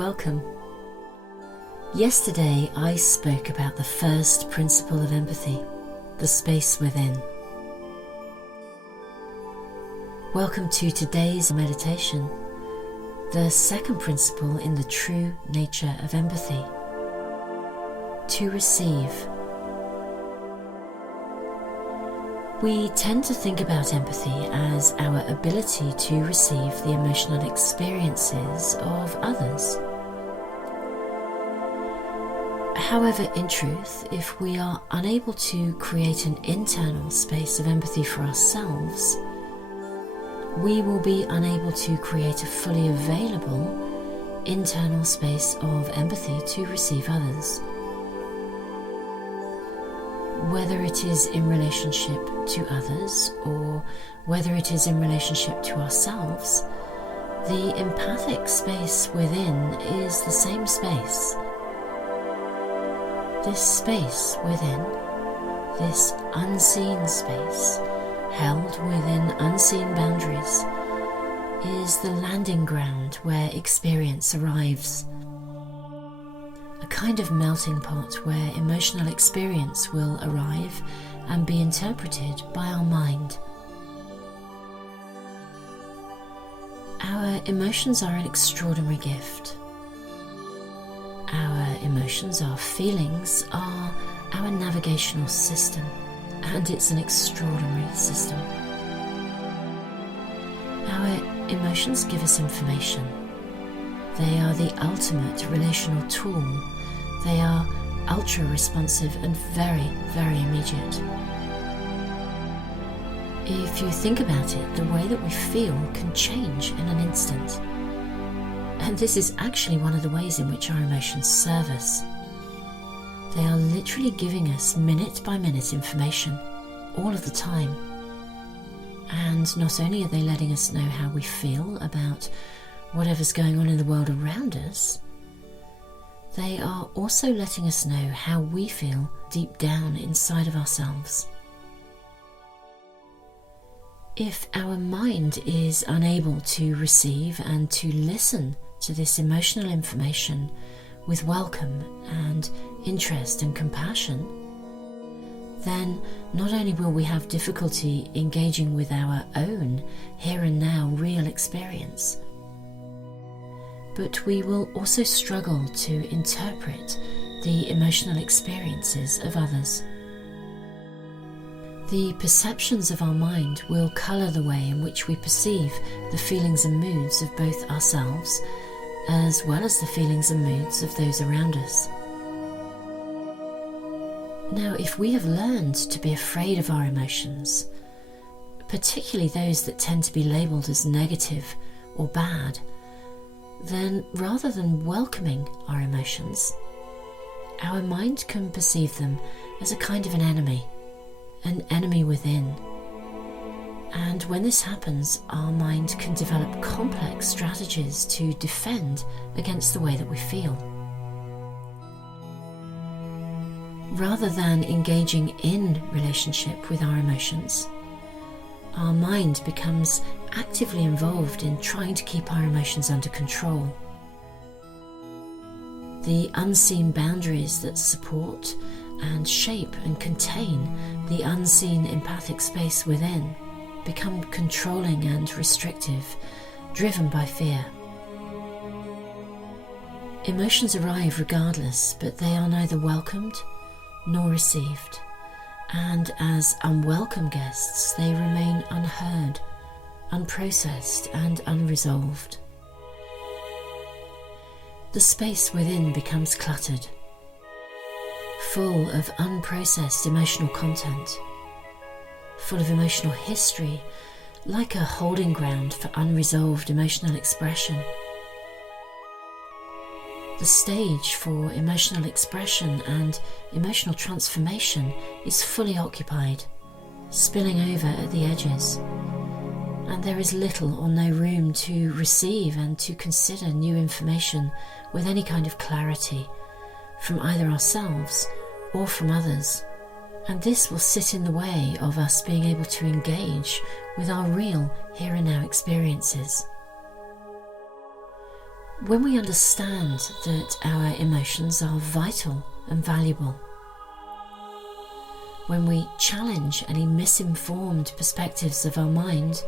welcome. Yesterday I spoke about the first principle of empathy, the space within. Welcome to today's meditation, the second principle in the true nature of empathy, to receive. We tend to think about empathy as our ability to receive the emotional experiences of others. However, in truth, if we are unable to create an internal space of empathy for ourselves, we will be unable to create a fully available internal space of empathy to receive others. Whether it is in relationship to others or whether it is in relationship to ourselves, the empathic space within is the same space. This space within, this unseen space, held within unseen boundaries, is the landing ground where experience arrives. A kind of melting pot where emotional experience will arrive and be interpreted by our mind. Our emotions are an extraordinary gift. Our emotions, our feelings, are our navigational system, and it's an extraordinary system. Our emotions give us information. They are the ultimate relational tool. They are ultra-responsive and very, very immediate. If you think about it, the way that we feel can change in an instant. And this is actually one of the ways in which our emotions serve us. They are literally giving us minute-by-minute information, all of the time. And not only are they letting us know how we feel about whatever's going on in the world around us, they are also letting us know how we feel deep down inside of ourselves. If our mind is unable to receive and to listen to this emotional information with welcome and interest and compassion, then not only will we have difficulty engaging with our own here and now real experience, but we will also struggle to interpret the emotional experiences of others. The perceptions of our mind will colour the way in which we perceive the feelings and moods of both ourselves, as well as the feelings and moods of those around us. Now, if we have learned to be afraid of our emotions, particularly those that tend to be labelled as negative or bad, then rather than welcoming our emotions, our mind can perceive them as a kind of an enemy within. And when this happens, our mind can develop complex strategies to defend against the way that we feel. Rather than engaging in relationship with our emotions, our mind becomes actively involved in trying to keep our emotions under control. The unseen boundaries that support and shape and contain the unseen empathic space within become controlling and restrictive, driven by fear. Emotions arrive regardless, but they are neither welcomed nor received. And as unwelcome guests, they remain unheard, unprocessed, and unresolved. The space within becomes cluttered, full of unprocessed emotional content, full of emotional history, like a holding ground for unresolved emotional expression. The stage for emotional expression and emotional transformation is fully occupied, spilling over at the edges, and there is little or no room to receive and to consider new information with any kind of clarity from either ourselves or from others, and this will sit in the way of us being able to engage with our real here and now experiences. When we understand that our emotions are vital and valuable, when we challenge any misinformed perspectives of our mind,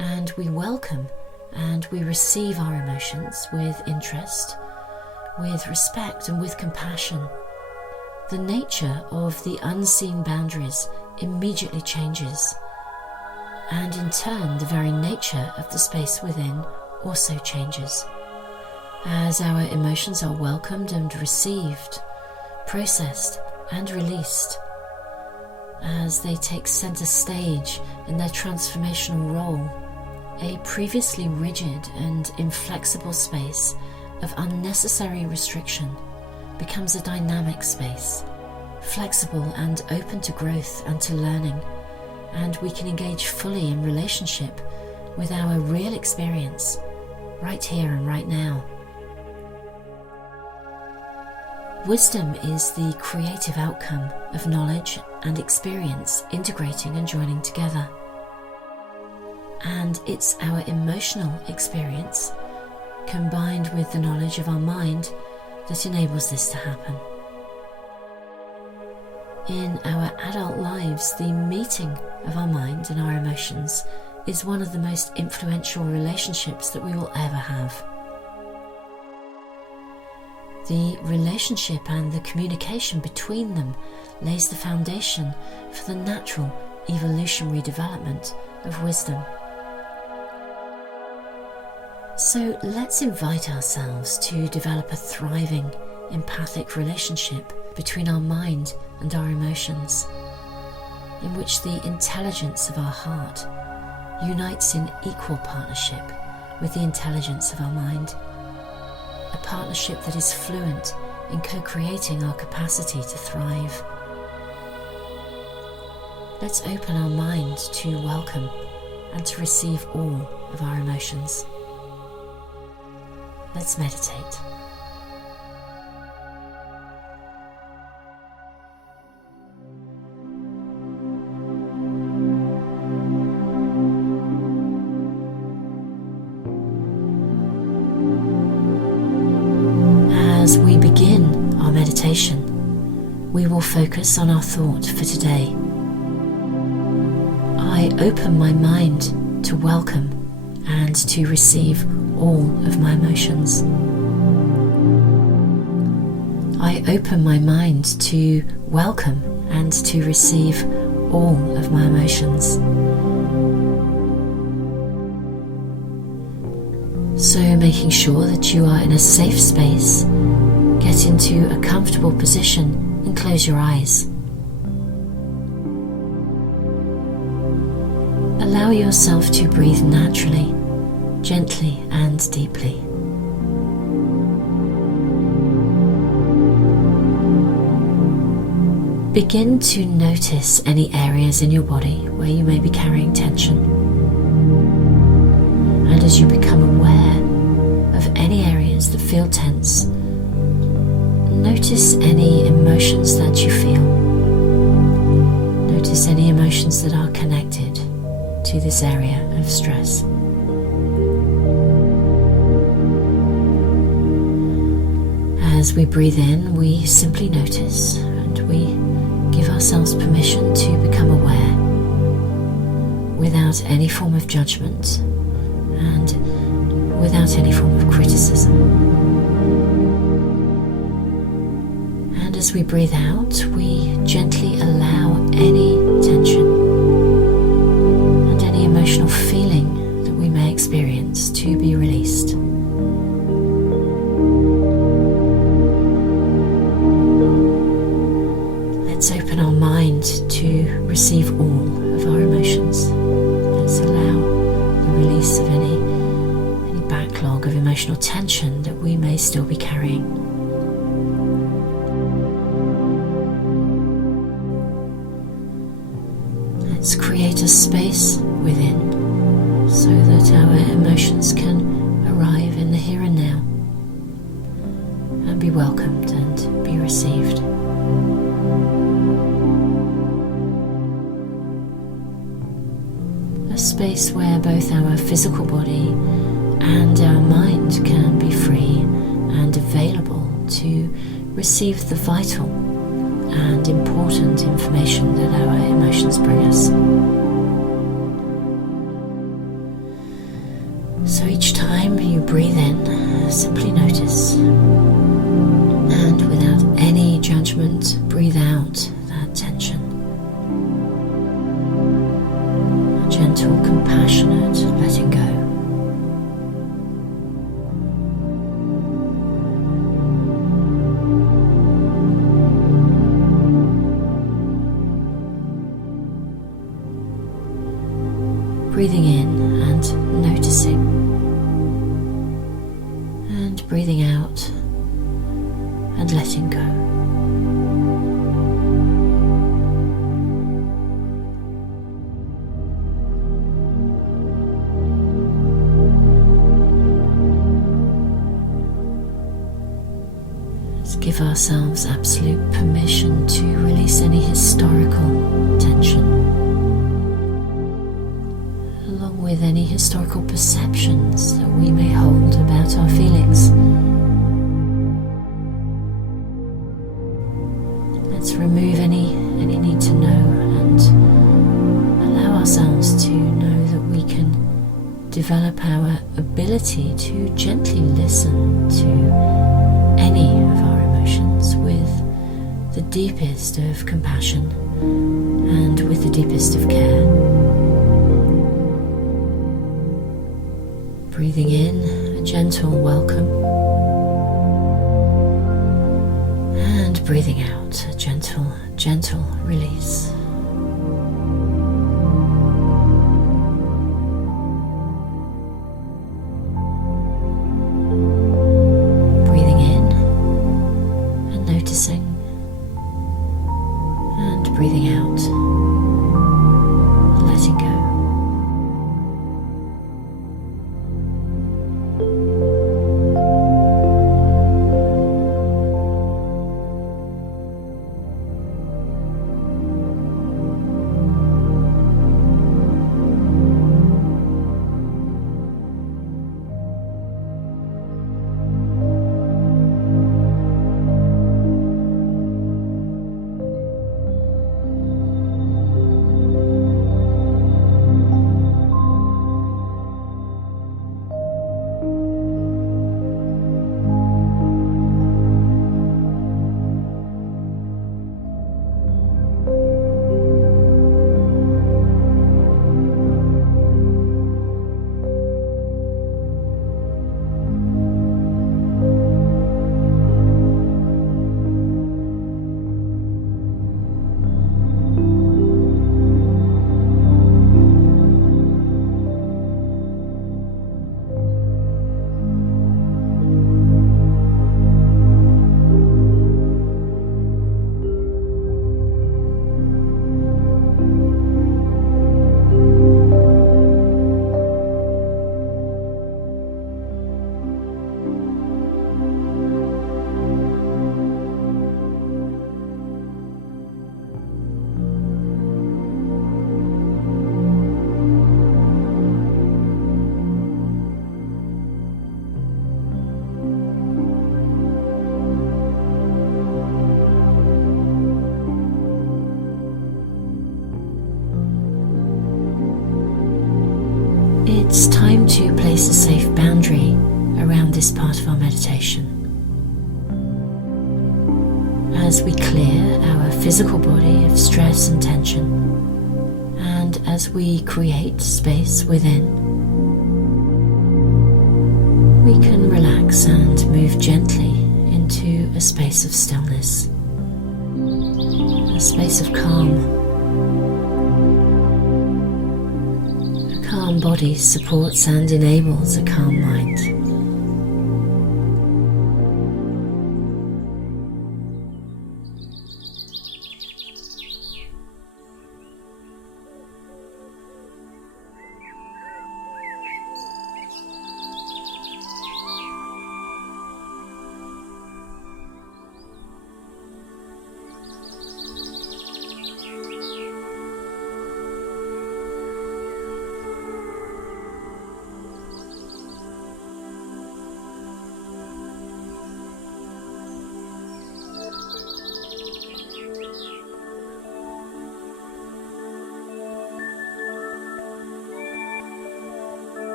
and we welcome and we receive our emotions with interest, with respect and with compassion, the nature of the unseen boundaries immediately changes, and in turn the very nature of the space within also changes. As our emotions are welcomed and received, processed and released, as they take center stage in their transformational role, a previously rigid and inflexible space of unnecessary restriction becomes a dynamic space, flexible and open to growth and to learning, and we can engage fully in relationship with our real experience, right here and right now. Wisdom is the creative outcome of knowledge and experience integrating and joining together. And it's our emotional experience, combined with the knowledge of our mind, that enables this to happen. In our adult lives, the meeting of our mind and our emotions is one of the most influential relationships that we will ever have. The relationship and the communication between them lays the foundation for the natural evolutionary development of wisdom. So let's invite ourselves to develop a thriving, empathic relationship between our mind and our emotions, in which the intelligence of our heart unites in equal partnership with the intelligence of our mind. A partnership that is fluent in co-creating our capacity to thrive. Let's open our mind to welcome and to receive all of our emotions. Let's meditate. As we begin our meditation, we will focus on our thought for today. I open my mind to welcome and to receive all of my emotions. I open my mind to welcome and to receive all of my emotions. So, making sure that you are in a safe space, get into a comfortable position and close your eyes. Allow yourself to breathe naturally, gently and deeply. Begin to notice any areas in your body where you may be carrying tension. And as you become aware of any areas that feel tense, notice any emotions that you feel. Notice any emotions that are connected to this area of stress. As we breathe in, we simply notice and we give ourselves permission to become aware without any form of judgment and without any form of criticism. And as we breathe out, we gently allow any tension and any emotional feeling that we may experience to be released. Let's open our mind to receive all of our emotions. Let's allow the release of any backlog of emotional tension that we may still be carrying. Let's create a space within so that our emotions can arrive in the here and now and be welcomed and be received. A space where both our physical body and our mind can be free and available to receive the vital and important information that our emotions bring us. So each time you breathe in, simply notice, and without any judgment, breathe out that tension. A gentle, compassionate letting go. Breathing in and noticing, and breathing out and letting go. Let's give ourselves absolute permission to release any historical tension, with any historical perceptions that we may hold about our feelings. Let's remove any need to know and allow ourselves to know that we can develop our ability to gently listen to any of our emotions with the deepest of compassion and with the deepest of care. Breathing in, a gentle welcome, and breathing out, a gentle release. Breathing in and noticing, and breathing out, and letting go. It's time to place a safe boundary around this part of our meditation. As we clear our physical body of stress and tension, and as we create space within, we can relax and move gently into a space of stillness, a space of calm. A calm body supports and enables a calm mind.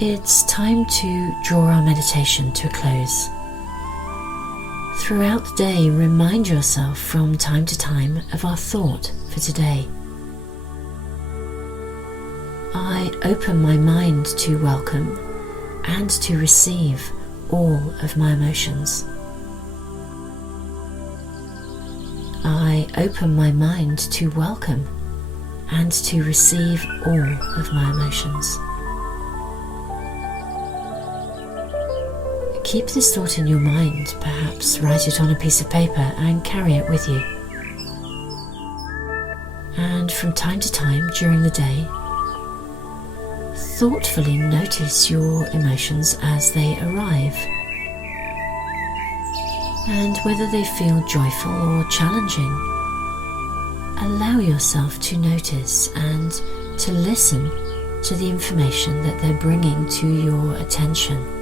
It's time to draw our meditation to a close. Throughout the day, remind yourself from time to time of our thought for today. I open my mind to welcome and to receive all of my emotions. I open my mind to welcome and to receive all of my emotions. Keep this thought in your mind, perhaps write it on a piece of paper and carry it with you. And from time to time during the day, thoughtfully notice your emotions as they arrive, and whether they feel joyful or challenging. Allow yourself to notice and to listen to the information that they're bringing to your attention.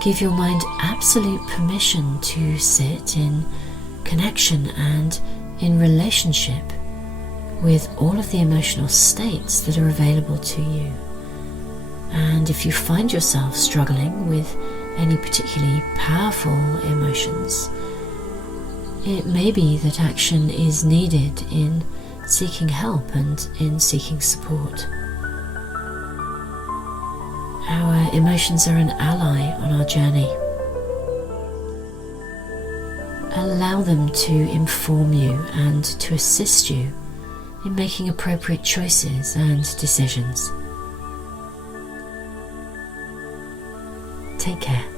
Give your mind absolute permission to sit in connection and in relationship with all of the emotional states that are available to you. And if you find yourself struggling with any particularly powerful emotions, it may be that action is needed in seeking help and in seeking support. Our emotions are an ally on our journey. Allow them to inform you and to assist you in making appropriate choices and decisions. Take care.